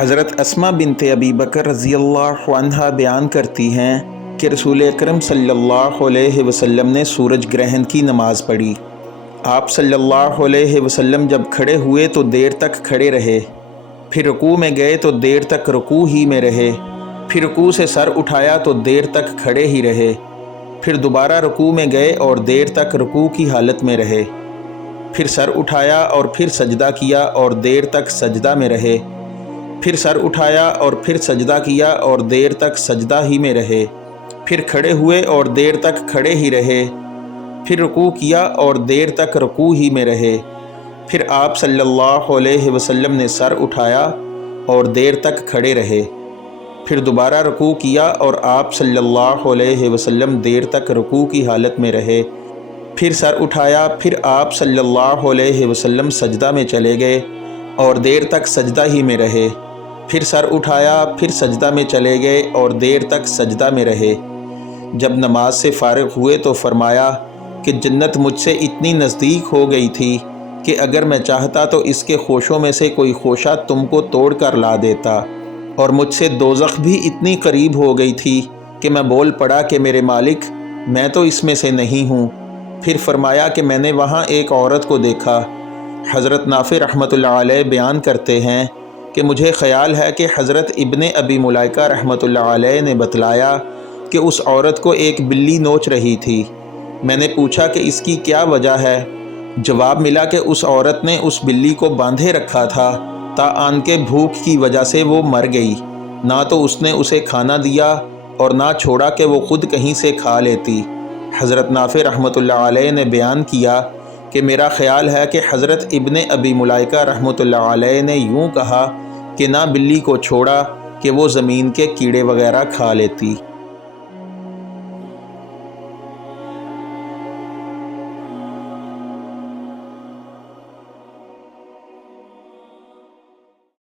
حضرت اسما بنت ابی بکر رضی اللہ عنہا بیان کرتی ہیں کہ رسول اکرم صلی اللہ علیہ وسلم نے سورج گرہن کی نماز پڑھی۔ آپ صلی اللہ علیہ وسلم جب کھڑے ہوئے تو دیر تک کھڑے رہے، پھر رکوع میں گئے تو دیر تک رکوع ہی میں رہے، پھر رکوع سے سر اٹھایا تو دیر تک کھڑے ہی رہے، پھر دوبارہ رکوع میں گئے اور دیر تک رکوع کی حالت میں رہے، پھر سر اٹھایا اور پھر سجدہ کیا اور دیر تک سجدہ میں رہے، پھر سر اٹھایا اور پھر سجدہ کیا اور دیر تک سجدہ ہی میں رہے، پھر کھڑے ہوئے اور دیر تک کھڑے ہی رہے، پھر رکوع کیا اور دیر تک رکوع ہی میں رہے، پھر آپ صلی اللہ علیہ وسلم نے سر اٹھایا اور دیر تک کھڑے رہے، پھر دوبارہ رکوع کیا اور آپ صلی اللہ علیہ وسلم دیر تک رکوع کی حالت میں رہے، پھر سر اٹھایا، پھر آپ صلی اللہ علیہ وسلم سجدہ میں چلے گئے اور دیر تک سجدہ ہی میں رہے، پھر سر اٹھایا، پھر سجدہ میں چلے گئے اور دیر تک سجدہ میں رہے۔ جب نماز سے فارغ ہوئے تو فرمایا کہ جنت مجھ سے اتنی نزدیک ہو گئی تھی کہ اگر میں چاہتا تو اس کے خوشوں میں سے کوئی خوشہ تم کو توڑ کر لا دیتا، اور مجھ سے دوزخ بھی اتنی قریب ہو گئی تھی کہ میں بول پڑا کہ میرے مالک میں تو اس میں سے نہیں ہوں۔ پھر فرمایا کہ میں نے وہاں ایک عورت کو دیکھا۔ حضرت نافع رحمۃ اللہ علیہ بیان کرتے ہیں کہ مجھے خیال ہے کہ حضرت ابن ابی ملائکہ رحمۃ اللہ علیہ نے بتلایا کہ اس عورت کو ایک بلی نوچ رہی تھی۔ میں نے پوچھا کہ اس کی کیا وجہ ہے؟ جواب ملا کہ اس عورت نے اس بلی کو باندھے رکھا تھا تا آن کے بھوک کی وجہ سے وہ مر گئی، نہ تو اس نے اسے کھانا دیا اور نہ چھوڑا کہ وہ خود کہیں سے کھا لیتی۔ حضرت نافع رحمۃ اللہ علیہ نے بیان کیا کہ میرا خیال ہے کہ حضرت ابن ابی ملائکہ رحمۃ اللہ علیہ نے یوں کہا کہ نہ بلی کو چھوڑا کہ وہ زمین کے کیڑے وغیرہ کھا لیتی۔